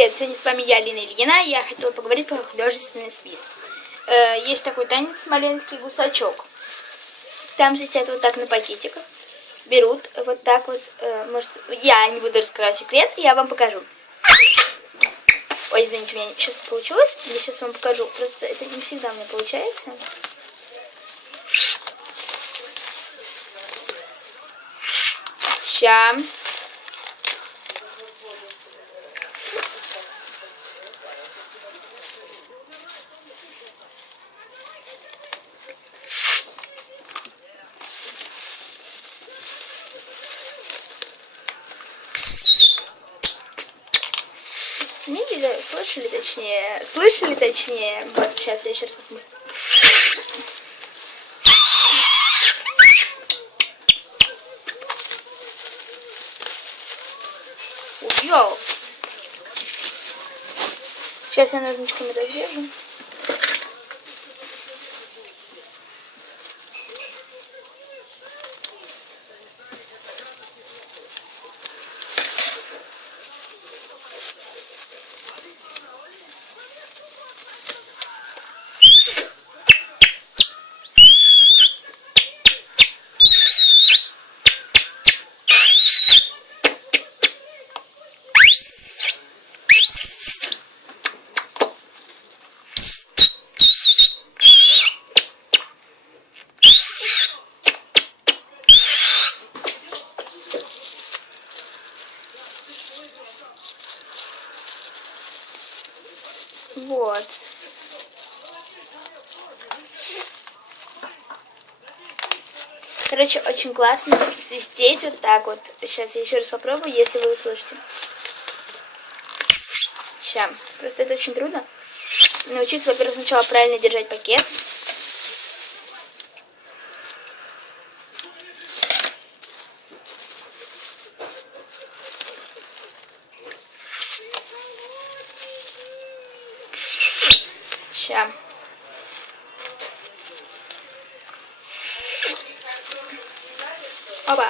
Привет, сегодня с вами я, Лина Ильина, и я хотела поговорить про художественный свист. Есть такой танец «Смоленский гусачок». Там сидят вот так на пакетиках, берут вот так вот, может, я не буду раскрывать секрет, я вам покажу. Ой, извините, у меня сейчас не получилось, я сейчас вам покажу, просто это не всегда у меня получается. Сейчас. Видели, слышали точнее, вот сейчас я еще раз посмотрю. Йоу. Сейчас я ножничками разрежу. Вот. Короче, очень классно свистеть вот так вот. Сейчас я еще раз попробую, если вы услышите. Сейчас. Просто это очень трудно. Научиться, во-первых, сначала правильно держать пакет. Сейчас. Опа.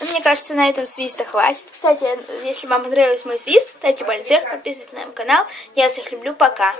Мне кажется, на этом свиста хватит. Кстати, если вам понравился мой свист, ставьте палец вверх, подписывайтесь на мой канал. Я всех люблю, пока.